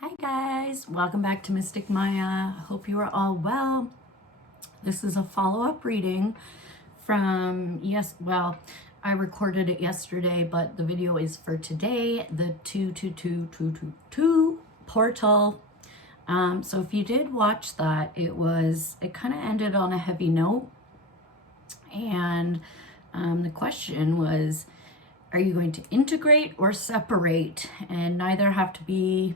Hi guys, welcome back to Mystic Maya. Hope you are all well. This is a follow-up reading from, I recorded it yesterday, but the video is for today, the 222222 portal. So if you did watch that, it kind of ended on a heavy note. And the question was, are you going to integrate or separate? And neither have to be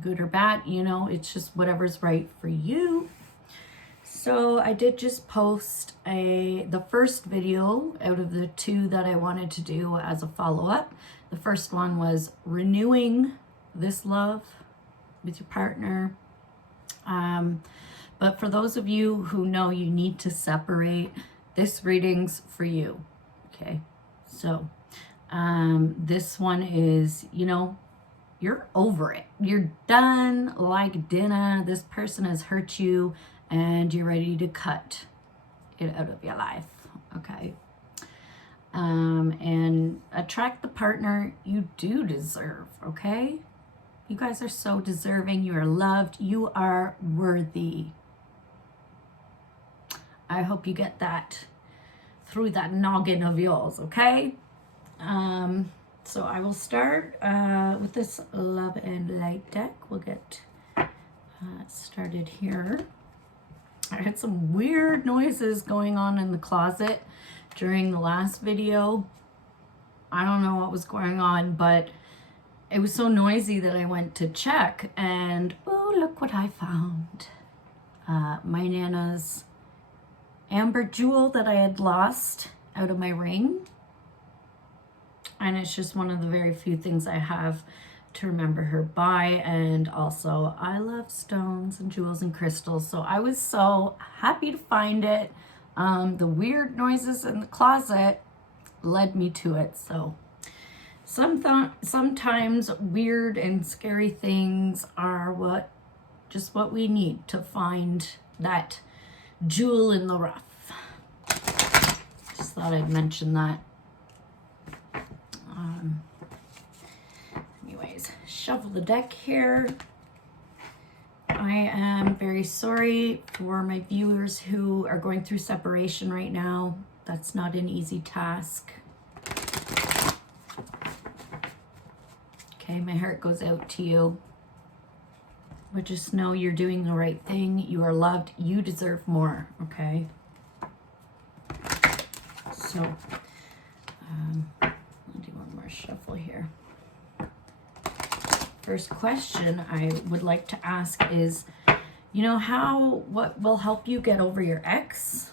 good or bad, it's just whatever's right for you. So I did just post the first video out of the two that I wanted to do as a follow-up. The first one was renewing this love with your partner. But for those of you who know you need to separate, this reading's for you. Okay, so this one is, you're over it. You're done like dinner. This person has hurt you and you're ready to cut it out of your life. Okay. And attract the partner you do deserve. Okay. You guys are so deserving. You are loved. You are worthy. I hope you get that through that noggin of yours. Okay. So I will start with this Love and Light deck. We'll get started here. I had some weird noises going on in the closet during the last video. I don't know what was going on, but it was so noisy that I went to check, and oh, look what I found. My Nana's amber jewel that I had lost out of my ring. And it's just one of the very few things I have to remember her by. And also, I love stones and jewels and crystals. So I was so happy to find it. The weird noises in the closet led me to it. So sometimes weird and scary things are what we need to find that jewel in the rough. Just thought I'd mention that. Anyways, shuffle the deck here. I am very sorry for my viewers who are going through separation right now. That's not an easy task. Okay, my heart goes out to you. But just know you're doing the right thing. You are loved. You deserve more, okay? So, I'll do one more shuffle here. First question I would like to ask is, what will help you get over your ex?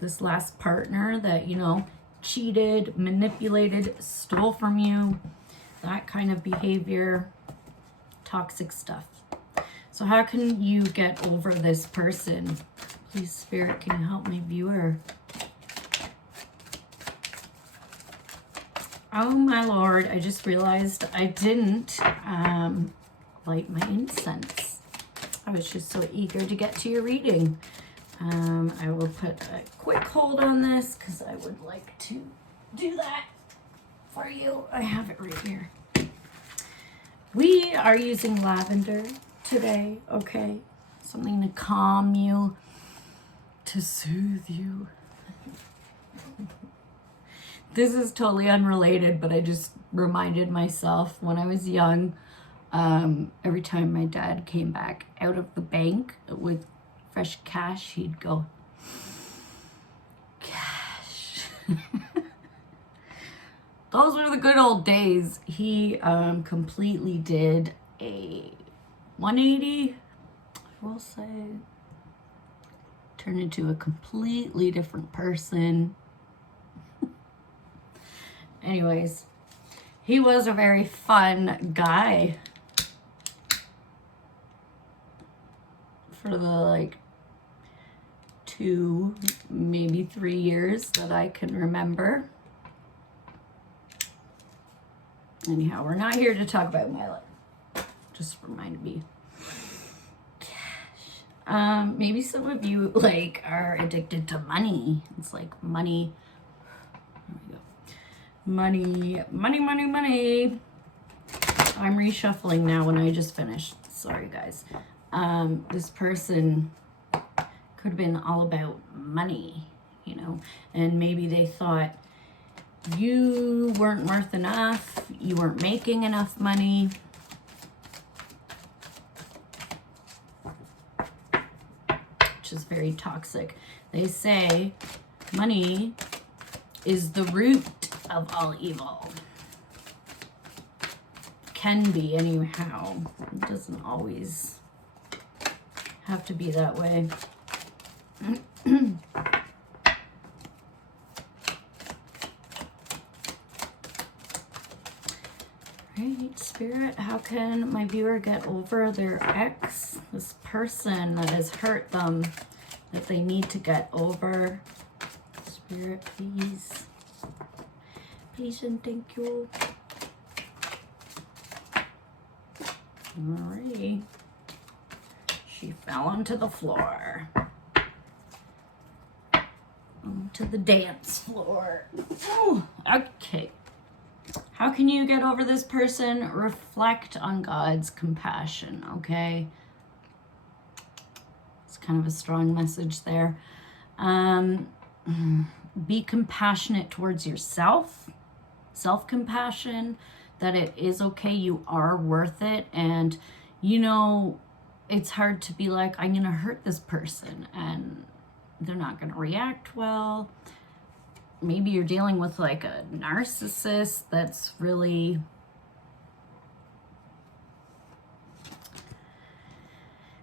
This last partner that, cheated, manipulated, stole from you, that kind of behavior, toxic stuff. So how can you get over this person? Please, Spirit, can you help my viewer? Oh my Lord, I just realized I didn't light my incense. I was just so eager to get to your reading. I will put a quick hold on this because I would like to do that for you. I have it right here. We are using lavender today, okay? Something to calm you, to soothe you. This is totally unrelated, but I just reminded myself when I was young, every time my dad came back out of the bank with fresh cash, he'd go, cash. Those were the good old days. He completely did a 180, I will say, turned into a completely different person. Anyways, he was a very fun guy for the 2, maybe 3 years that I can remember. Anyhow, we're not here to talk about my life. Just reminded me. Cash. Maybe some of you are addicted to money. It's like money. There we go. Money, money, money, money. I'm reshuffling now when I just finished. Sorry, guys. This person could have been all about money, you know, and maybe they thought you weren't worth enough, you weren't making enough money. Which is very toxic. They say money is the root of all evil. Can be, anyhow. It doesn't always have to be that way. Right, Spirit, how can my viewer get over their ex, this person that has hurt them, that they need to get over? Spirit, please. Please and thank you. Alrighty. She fell onto the floor. Onto the dance floor. Ooh, okay. How can you get over this person? Reflect on God's compassion, okay? It's kind of a strong message there. Be compassionate towards yourself. Self-compassion, that it is okay, you are worth it. And, you know, it's hard to be like, I'm going to hurt this person and they're not going to react well. Maybe you're dealing with like a narcissist that's really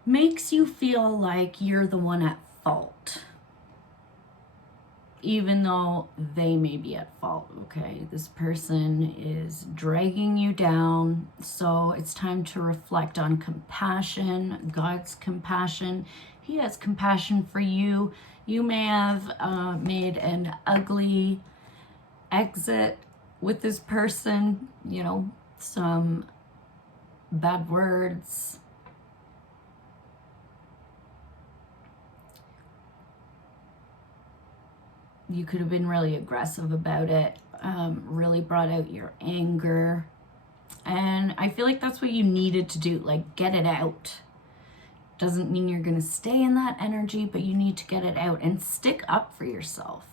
makes you feel like you're the one at fault, even though they may be at fault, okay? This person is dragging you down, so it's time to reflect on compassion, God's compassion. He has compassion for you. You may have made an ugly exit with this person, you know, some bad words. You could have been really aggressive about it, really brought out your anger. And I feel like that's what you needed to do, like get it out. Doesn't mean you're going to stay in that energy, but you need to get it out and stick up for yourself.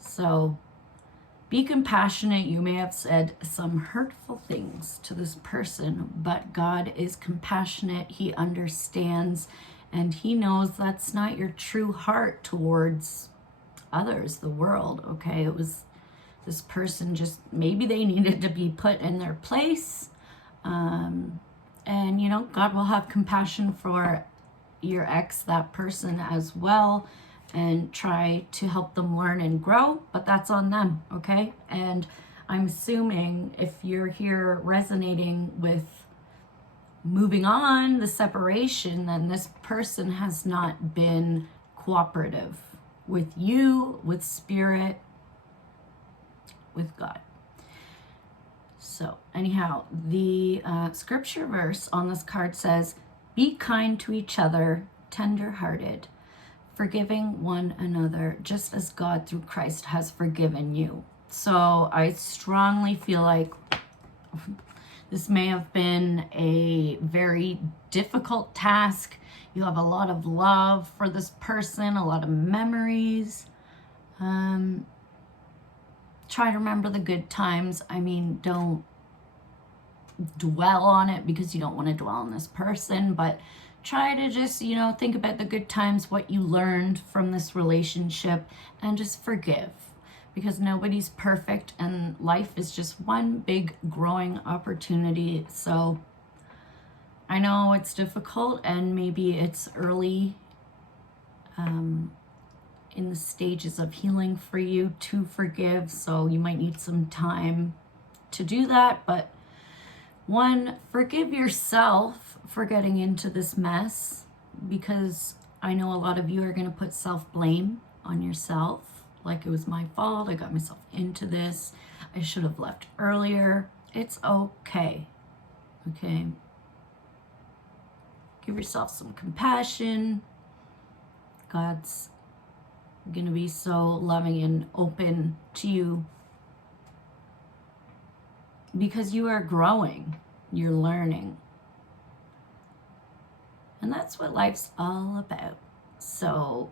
So be compassionate. You may have said some hurtful things to this person, but God is compassionate. He understands, and He knows that's not your true heart towards others, the world, okay? It was this person, just maybe they needed to be put in their place. And, you know, God will have compassion for your ex, that person as well, and try to help them learn and grow, but that's on them, okay? And I'm assuming if you're here resonating with moving on, the separation, then this person has not been cooperative with you, with Spirit, with God. So anyhow, the scripture verse on this card says, be kind to each other, tender-hearted, forgiving one another, just as God through Christ has forgiven you. So I strongly feel like this may have been a very difficult task. You have a lot of love for this person, a lot of memories. Try to remember the good times. I mean, don't dwell on it because you don't want to dwell on this person, but try to just, you know, think about the good times, what you learned from this relationship, and just forgive, because nobody's perfect and life is just one big growing opportunity. So I know it's difficult and maybe it's early in the stages of healing for you to forgive, so you might need some time to do that. But one, forgive yourself for getting into this mess, because I know a lot of you are going to put self-blame on yourself, like it was my fault, I got myself into this, I should have left earlier. It's okay. Okay, give yourself some compassion. God's going to be so loving and open to you because you are growing. You're learning. And that's what life's all about. So,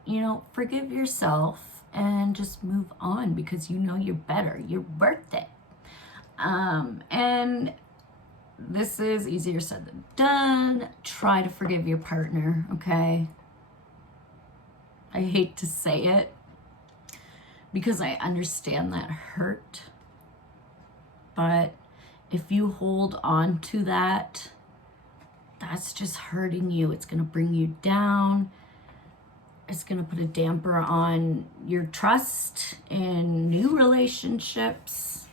forgive yourself and just move on, because you know you're better. You're worth it. And this is easier said than done. Try to forgive your partner, okay? I hate to say it because I understand that hurt. But if you hold on to that, that's just hurting you. It's going to bring you down. It's going to put a damper on your trust in new relationships.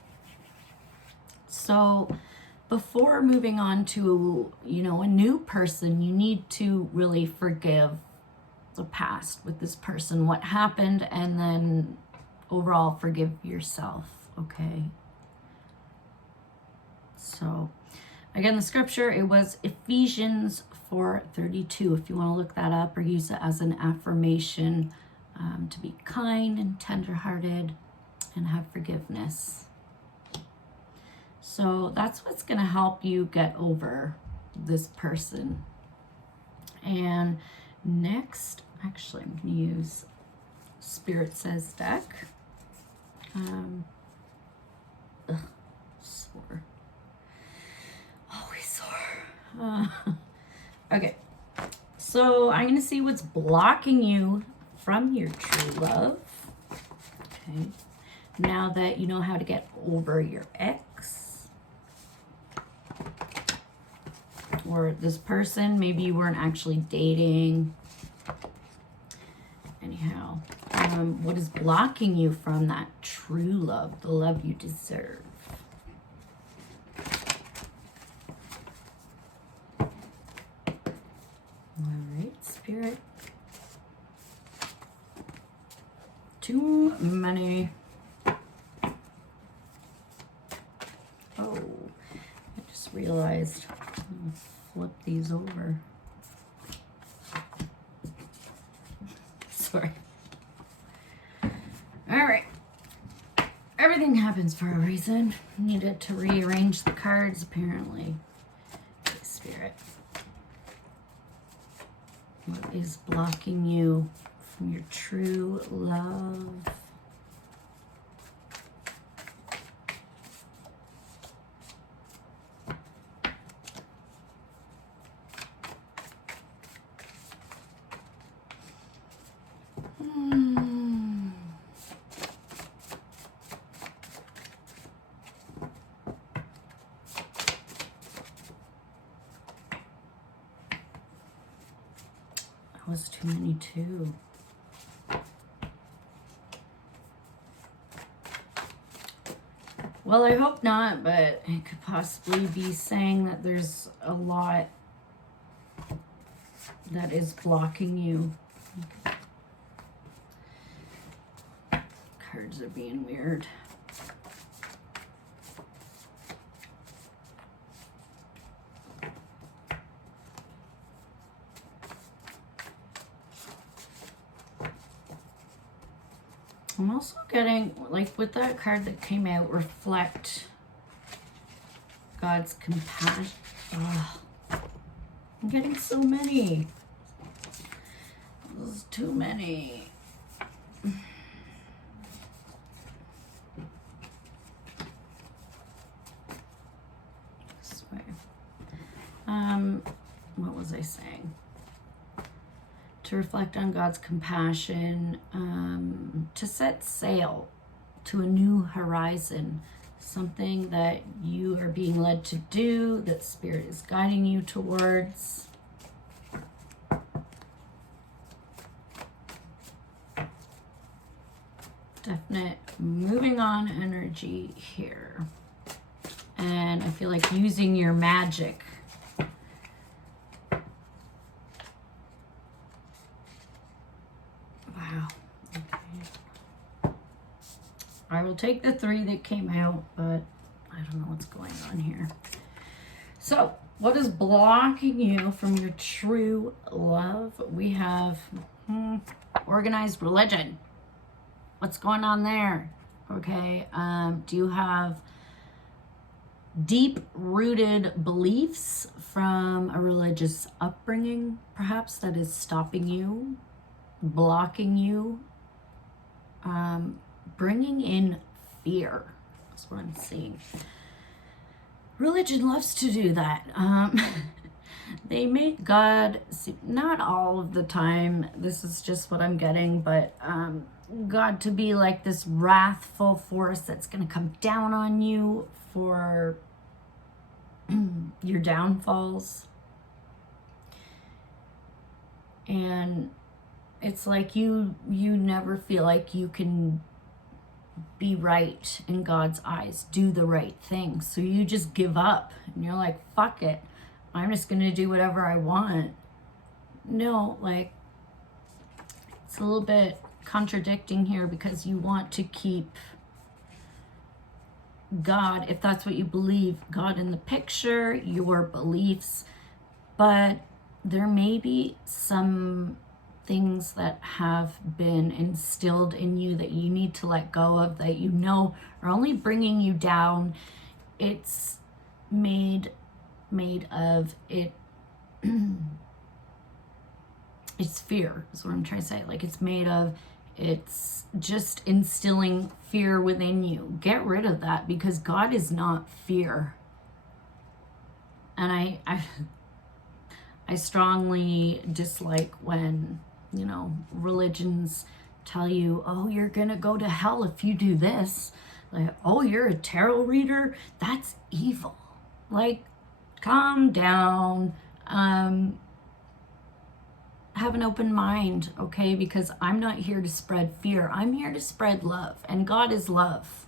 So before moving on to, a new person, you need to really forgive the past with this person, what happened, and then overall forgive yourself, okay? So again, the scripture, it was Ephesians 4:32, if you want to look that up or use it as an affirmation, to be kind and tenderhearted and have forgiveness. So that's what's going to help you get over this person. And next, actually, I'm going to use Spirit Says deck. Sore. Always sore. Okay. So I'm going to see what's blocking you from your true love. Okay. Now that you know how to get over your ex, or this person, maybe you weren't actually dating. Anyhow, what is blocking you from that true love, the love you deserve? All right, Spirit. Too many. Oh, I just realized I'm gonna flip these over. Sorry. All right. Everything happens for a reason. Needed to rearrange the cards, apparently. Okay, Spirit. What is blocking you from your true love? Was too many too. Well, I hope not, but it could possibly be saying that there's a lot that is blocking you. Okay. Cards are being weird. I'm also getting, like with that card that came out, reflect God's compassion. Oh, I'm getting so many. There's too many. This way. What was I saying? To reflect on God's compassion, to set sail to a new horizon, something that you are being led to do, that Spirit is guiding you towards. Definite moving on energy here. And I feel like using your magic. I will take the 3 that came out, but I don't know what's going on here. So, what is blocking you from your true love? We have organized religion. What's going on there? Okay. Do you have deep-rooted beliefs from a religious upbringing, perhaps, that is stopping you, blocking you, bringing in fear. That's what I'm seeing. Religion loves to do that. They make God, not all of the time, this is just what I'm getting, but God to be like this wrathful force that's going to come down on you for your downfalls. And it's like you never feel like you can be right in God's eyes, do the right thing. So you just give up and you're like, fuck it, I'm just going to do whatever I want. No, like, it's a little bit contradicting here, because you want to keep God, if that's what you believe, God in the picture, your beliefs, but there may be some things that have been instilled in you that you need to let go of, that you know are only bringing you down. It's made of it. It's fear is what I'm trying to say. Like, it's just instilling fear within you. Get rid of that, because God is not fear. And I strongly dislike when, religions tell you, oh, you're gonna go to hell if you do this. Like, oh, you're a tarot reader? That's evil. Like, calm down. Have an open mind, okay? Because I'm not here to spread fear. I'm here to spread love, and God is love.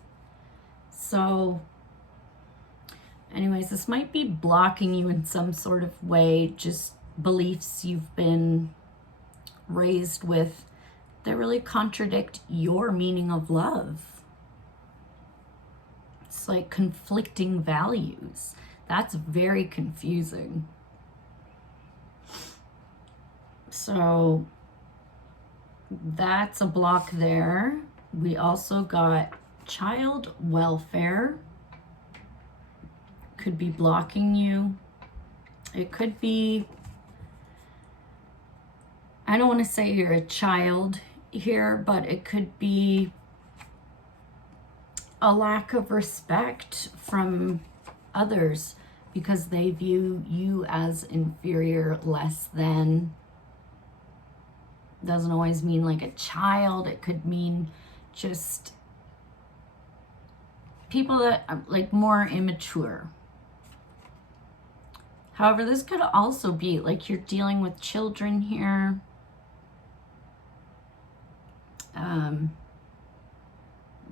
So anyways, this might be blocking you in some sort of way, just beliefs you've been raised with that really contradict your meaning of love. It's like conflicting values. That's very confusing. So that's a block there. We also got child welfare. Could be blocking you. It could be, I don't want to say you're a child here, but it could be a lack of respect from others because they view you as inferior, less than. Doesn't always mean like a child. It could mean just people that are like more immature. However, this could also be like you're dealing with children here.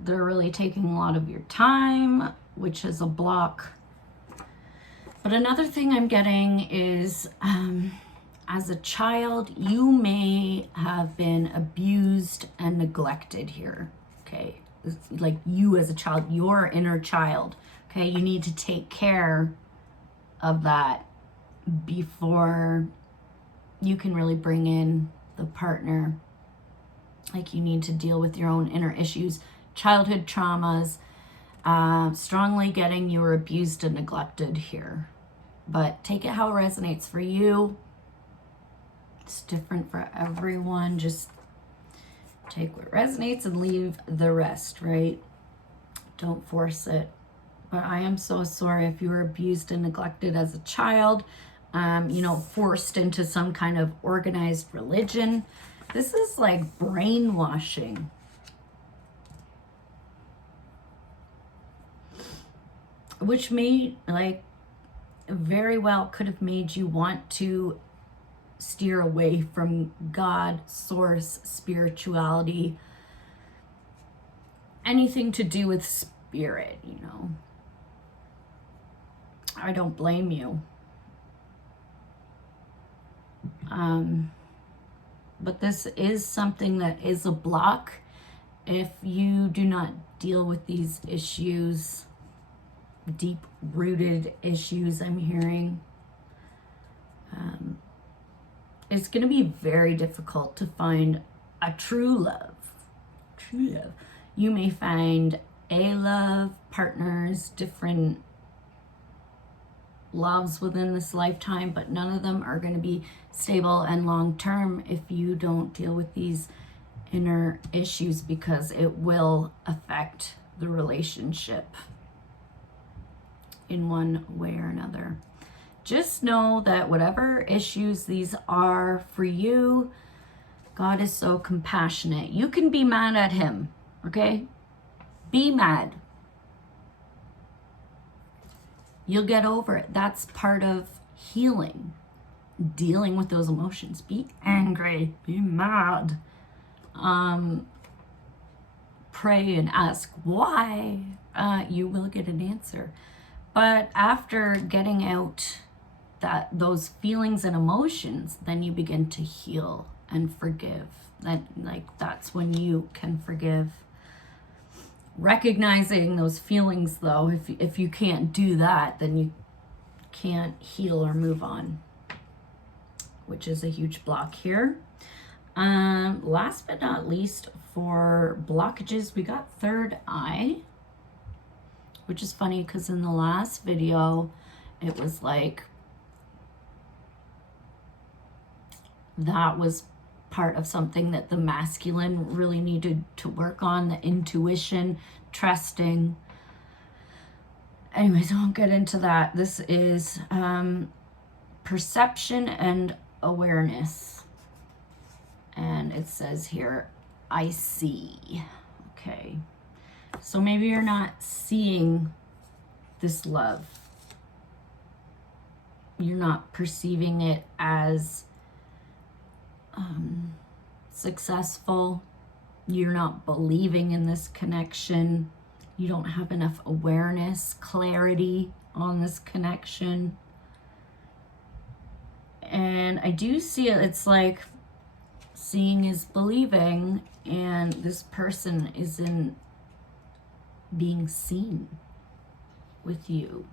They're really taking a lot of your time, which is a block. But another thing I'm getting is, as a child, you may have been abused and neglected here, okay? It's like you as a child, your inner child, okay? You need to take care of that before you can really bring in the partner. Like, you need to deal with your own inner issues, childhood traumas, strongly getting you were abused and neglected here. But take it how it resonates for you. It's different for everyone. Just take what resonates and leave the rest, right? Don't force it. But I am so sorry if you were abused and neglected as a child, forced into some kind of organized religion. This is like brainwashing. Which may, like, very well could have made you want to steer away from God, source, spirituality, anything to do with spirit, I don't blame you. But this is something that is a block if you do not deal with these issues, deep-rooted issues I'm hearing. It's going to be very difficult to find a true love. True love. You may find a love, partners, different loves within this lifetime, but none of them are going to be stable and long-term if you don't deal with these inner issues, because it will affect the relationship in one way or another. Just know that whatever issues these are for you, God is so compassionate. You can be mad at him, okay? Be mad. You'll get over it. That's part of healing, dealing with those emotions. Be angry, be mad. Pray and ask why. You will get an answer. But after getting out those feelings and emotions, then you begin to heal and forgive. That's when you can forgive. Recognizing those feelings, though, if you can't do that, then you can't heal or move on, which is a huge block here. Last but not least, for blockages, we got third eye, which is funny because in the last video, it was like that was part of something that the masculine really needed to work on, the intuition, trusting. Anyways, I won't get into that. This is perception and awareness. And it says here, I see. Okay. So maybe you're not seeing this love. You're not perceiving it as successful. You're not believing in this connection. You don't have enough awareness, clarity on this connection. And I do see it, it's like seeing is believing, and this person isn't being seen with you.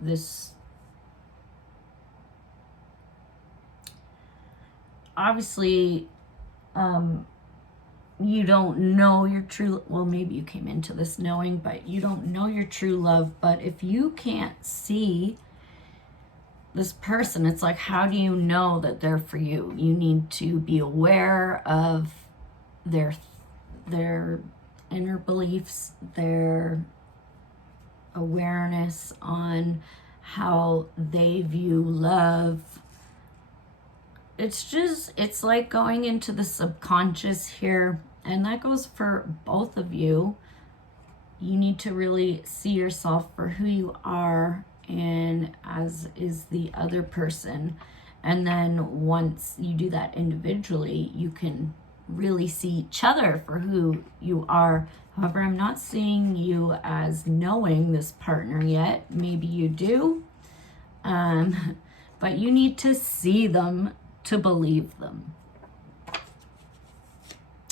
This obviously, you don't know your true, well, maybe you came into this knowing, but you don't know your true love. But if you can't see this person, it's like, how do you know that they're for you? You need to be aware of their inner beliefs, their awareness on how they view love. It's like going into the subconscious here, and that goes for both of you. You need to really see yourself for who you are, and as is the other person. And then once you do that individually, you can really see each other for who you are. However, I'm not seeing you as knowing this partner yet. Maybe you do, but you need to see them to believe them.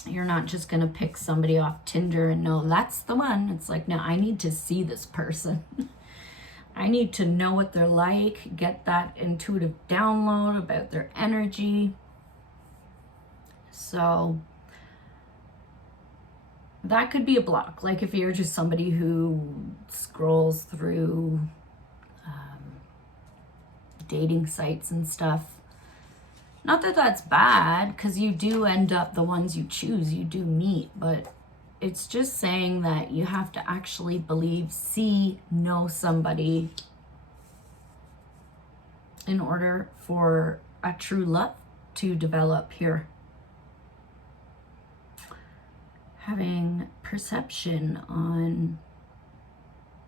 You're not just going to pick somebody off Tinder and know that's the one. It's like, no, I need to see this person. I need to know what they're like, get that intuitive download about their energy. So that could be a block. Like if you're just somebody who scrolls through dating sites and stuff. Not that that's bad, because you do end up, the ones you choose, you do meet, but it's just saying that you have to actually believe, see, know somebody in order for a true love to develop here. Having perception on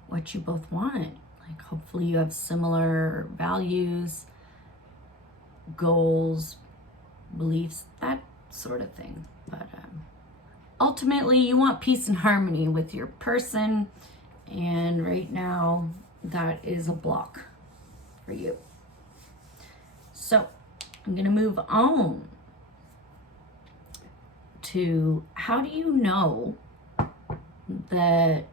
what you both want. Like hopefully you have similar values, goals, beliefs, that sort of thing. But ultimately you want peace and harmony with your person, and right now that is a block for you. So I'm going to move on to, how do you know that,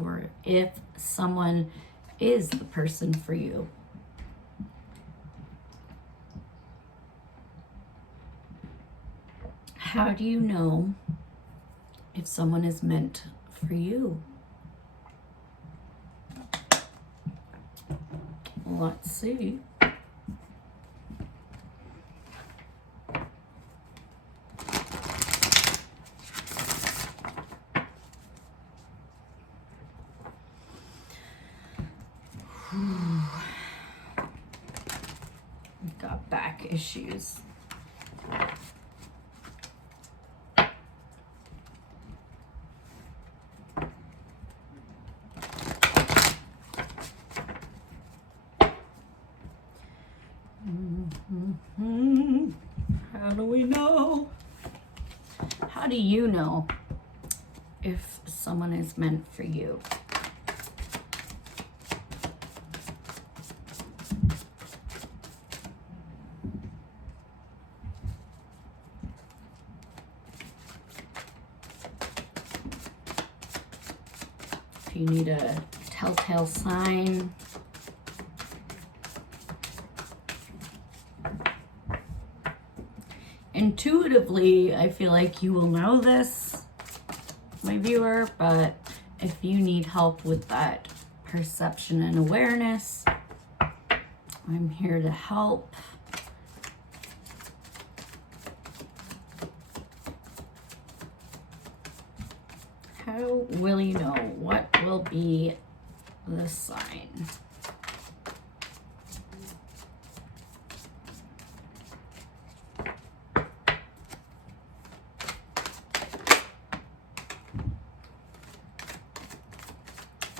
or if someone is the person for you? How do you know if someone is meant for you? Let's see. Got back issues. How do we know? How do you know if someone is meant for you? If you need a telltale sign, intuitively, I feel like you will know this, my viewer, but if you need help with that perception and awareness, I'm here to help. How will you know? What will be the sign?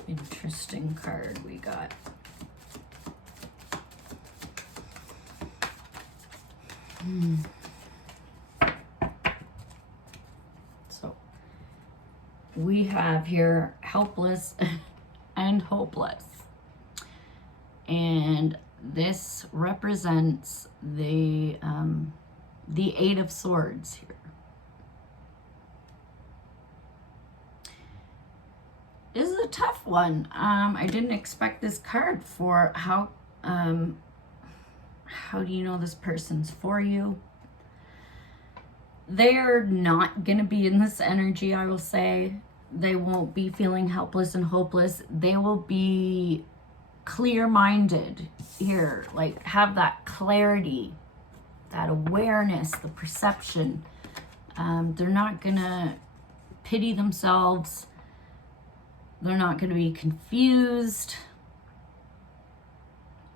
Interesting card we got. So we have here helpless and hopeless. And this represents the Eight of Swords here. This is a tough one. I didn't expect this card for how do you know this person's for you? They're not going to be in this energy, I will say. They won't be feeling helpless and hopeless. They will be clear-minded here, like have that clarity, that awareness, the perception. They're not going to pity themselves. They're not going to be confused.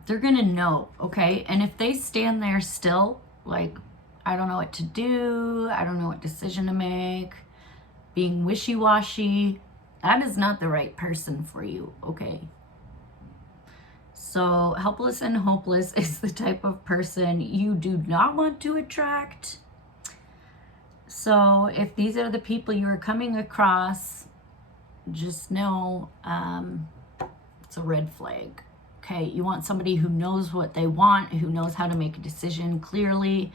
They're going to know, okay? And if they stand there still, like, I don't know what to do, I don't know what decision to make, being wishy-washy, that is not the right person for you, okay? So helpless and hopeless is the type of person you do not want to attract. So if these are the people you are coming across, just know it's a red flag. Okay, you want somebody who knows what they want, who knows how to make a decision clearly.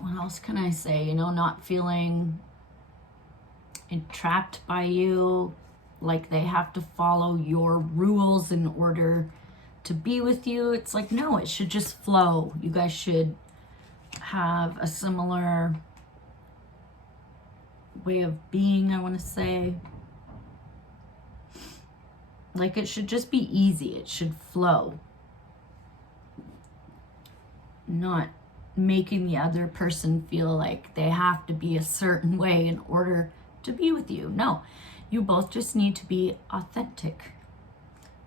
What else can I say? You know, not feeling entrapped by you, like they have to follow your rules in order to be with you. It's like, no, it should just flow. You guys should have a similar way of being, I want to say. Like, it should just be easy. It should flow. Not making the other person feel like they have to be a certain way in order to be with you. No, you both just need to be authentic.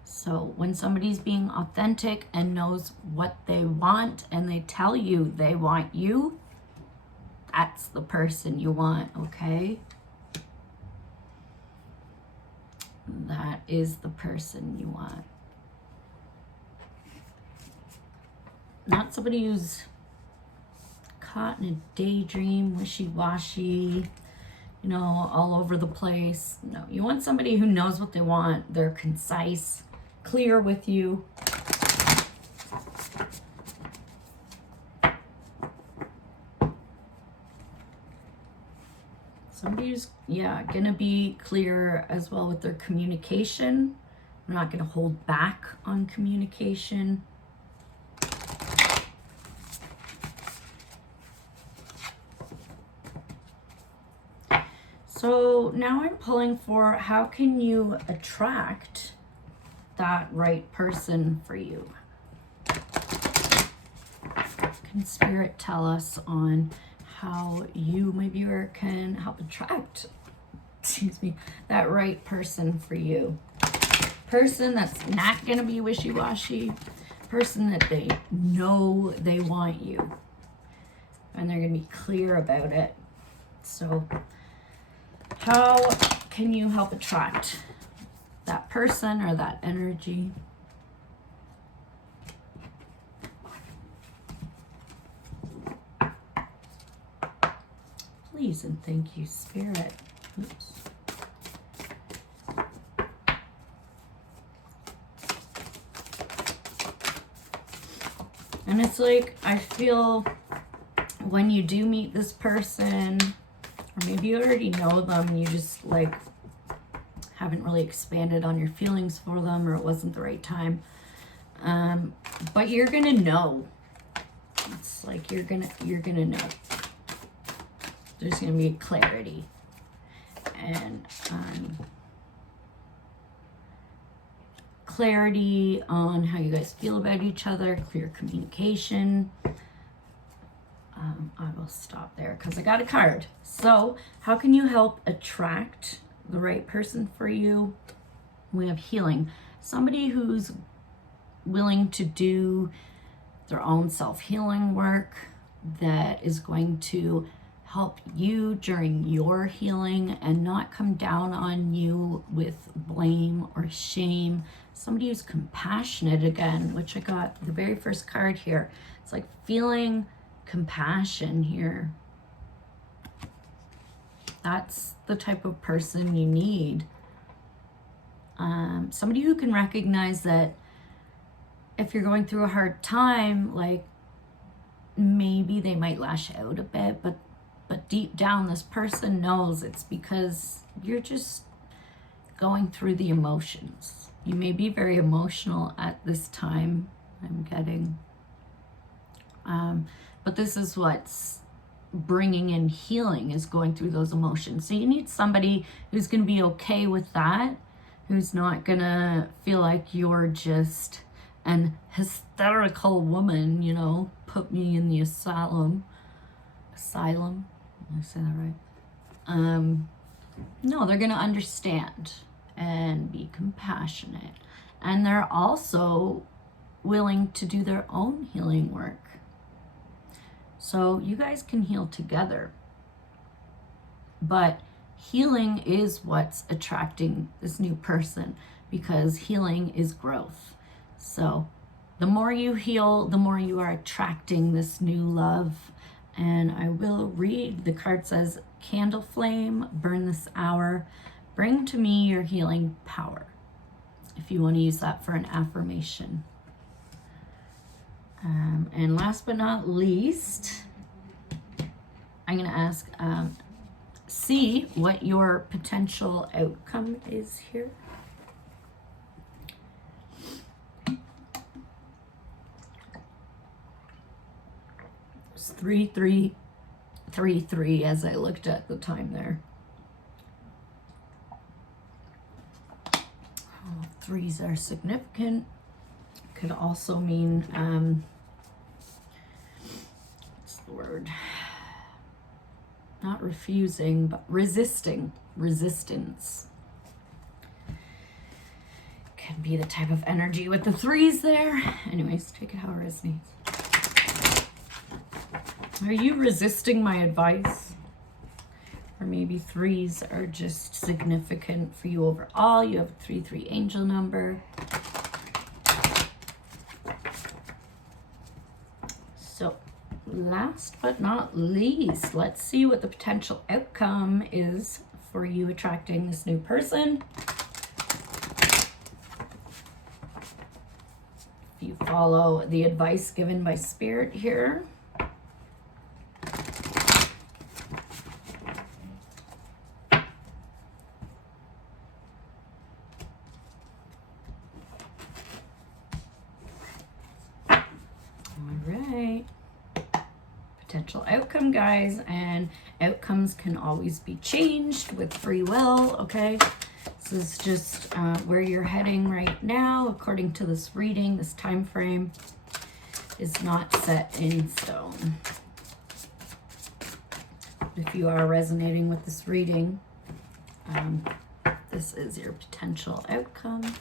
So when somebody's being authentic and knows what they want and they tell you they want you, that's the person you want, okay? That is the person you want. Not somebody who's caught in a daydream, wishy-washy, you know, all over the place. No, you want somebody who knows what they want. They're concise, clear with you. Somebody who's, gonna be clear as well with their communication. They're not gonna hold back on communication. So now I'm pulling for how can you attract that right person for you? Can Spirit tell us on how you, my viewer, can help attract, excuse me, that right person for you? Person that's not going to be wishy-washy. Person that they know they want you. And they're going to be clear about it. So how can you help attract that person or that energy? Please and thank you, Spirit. Oops. And it's like, I feel when you do meet this person, or maybe you already know them, you just like haven't really expanded on your feelings for them, or it wasn't the right time. But you're gonna know. It's like you're gonna know. There's gonna be clarity, and clarity on how you guys feel about each other, clear communication. I will stop there because I got a card. So how can you help attract the right person for you? We have healing. Somebody who's willing to do their own self-healing work that is going to help you during your healing and not come down on you with blame or shame. Somebody who's compassionate again, which I got the very first card here. It's like feeling compassion here. That's the type of person you need. Somebody who can recognize that if you're going through a hard time, like maybe they might lash out a bit, but deep down this person knows it's because you're just going through the emotions. You may be very emotional at this time, I'm getting. But this is what's bringing in healing, is going through those emotions. So you need somebody who's going to be okay with that, who's not going to feel like you're just an hysterical woman, you know, put me in the asylum. Did I say that right? No, they're going to understand and be compassionate. And they're also willing to do their own healing work. So you guys can heal together. But healing is what's attracting this new person, because healing is growth. So the more you heal, the more you are attracting this new love. And I will read, the card says, candle flame, burn this hour, bring to me your healing power. If you want to use that for an affirmation. And last but not least, I'm going to ask, see what your potential outcome is here. It's 3333 as I looked at the time there. Oh, threes are significant. Could also mean, what's the word? Not refusing, but resisting. Resistance. Can be the type of energy with the threes there. Anyways, take it how it resonates. Are you resisting my advice? Or maybe threes are just significant for you overall. You have a 3-3 angel number. So last but not least, let's see what the potential outcome is for you attracting this new person. If you follow the advice given by Spirit here. Potential outcome, guys, and outcomes can always be changed with free will, okay? This is just where you're heading right now, according to this reading. This time frame is not set in stone. If you are resonating with this reading, this is your potential outcome.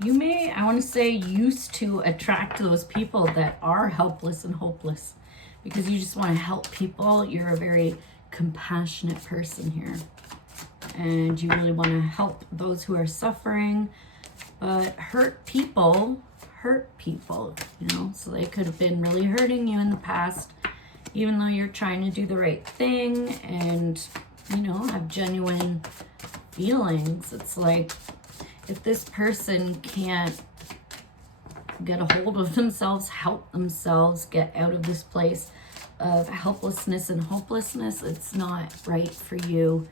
You may, I want to say, used to attract those people that are helpless and hopeless because you just want to help people. You're a very compassionate person here. And you really want to help those who are suffering. But hurt people, you know. So they could have been really hurting you in the past, even though you're trying to do the right thing and, you know, have genuine feelings. It's like, if this person can't get a hold of themselves, help themselves get out of this place of helplessness and hopelessness, it's not right for you.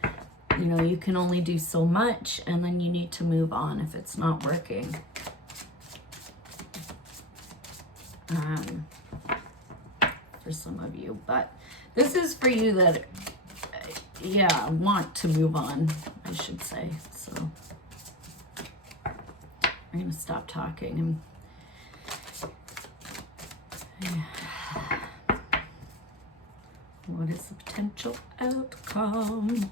You know, you can only do so much, and then you need to move on if it's not working. For some of you, but this is for you that, yeah, want to move on, I should say. So I'm going to stop talking. What is the potential outcome?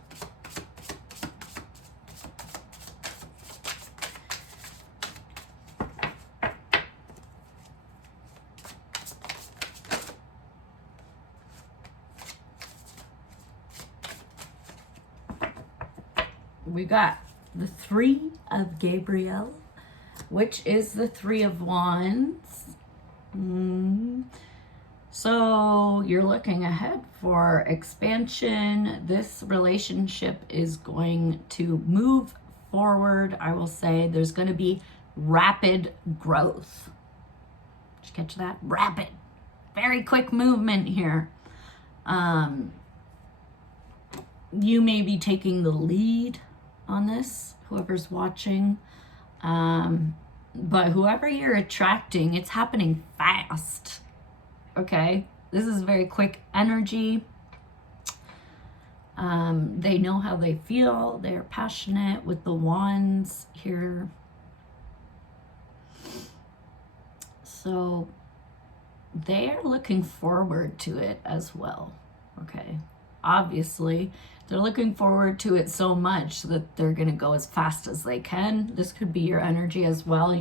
We got the Three of Gabriel, which is the Three of Wands. So you're looking ahead for expansion. This relationship is going to move forward. I will say there's going to be rapid growth. Did you catch that? Rapid. Very quick movement here. You may be taking the lead on this, whoever's watching. But whoever you're attracting, it's happening fast. Okay? This is very quick energy. They know how they feel. They're passionate with the wands here. So they are looking forward to it as well. Okay? Obviously, they're looking forward to it so much that they're going to go as fast as they can. This could be your energy as well.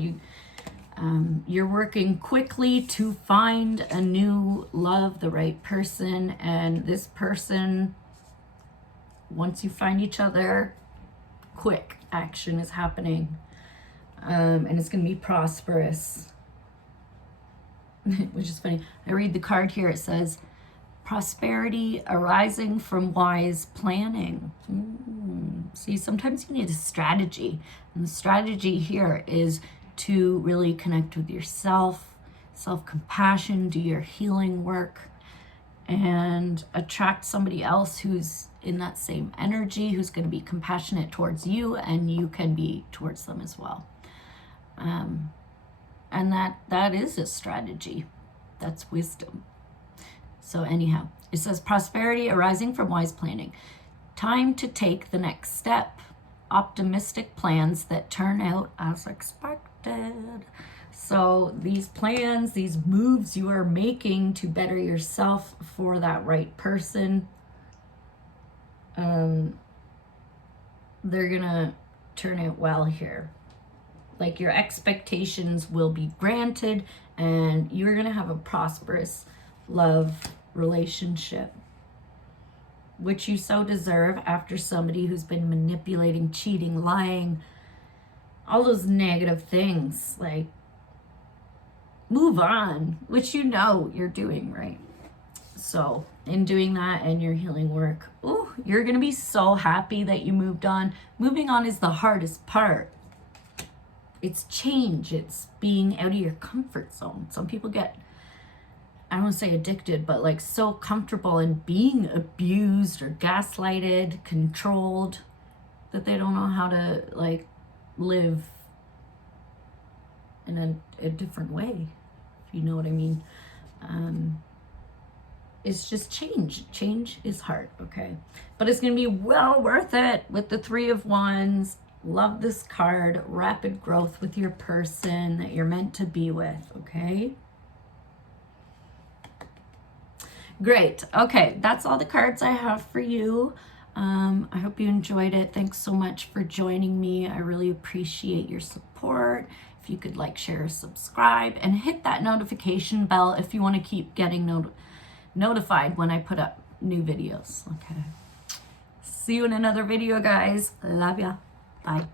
You're working quickly to find a new love, the right person. And this person, once you find each other, quick action is happening. And it's going to be prosperous. Which is funny. I read the card here. It says, prosperity arising from wise planning. See, sometimes you need a strategy. And the strategy here is to really connect with yourself, self-compassion, do your healing work, and attract somebody else who's in that same energy, who's going to be compassionate towards you, and you can be towards them as well. And that is a strategy. That's wisdom. So anyhow, it says prosperity arising from wise planning. Time to take the next step. Optimistic plans that turn out as expected. So these plans, these moves you are making to better yourself for that right person, they're gonna turn out well here. Like your expectations will be granted, and you're gonna have a prosperous love relationship, which you so deserve after somebody who's been manipulating, cheating, lying, all those negative things. Like, move on, which you know you're doing, right? So in doing that and your healing work, you're gonna be so happy that you moved on. Moving on is the hardest part. It's change. It's being out of your comfort zone. Some people get, I don't want to say addicted, but like so comfortable in being abused or gaslighted, controlled, that they don't know how to like live in a different way, if you know what I mean. It's just change. Change is hard, okay? But it's going to be well worth it with the Three of Wands. Love this card. Rapid growth with your person that you're meant to be with, okay? Great. Okay, that's all the cards I have for you. I hope you enjoyed it. Thanks so much for joining me. I really appreciate your support. If you could like, share, subscribe, and hit that notification bell if you want to keep getting notified when I put up new videos. Okay. See you in another video, guys. Love ya. Bye.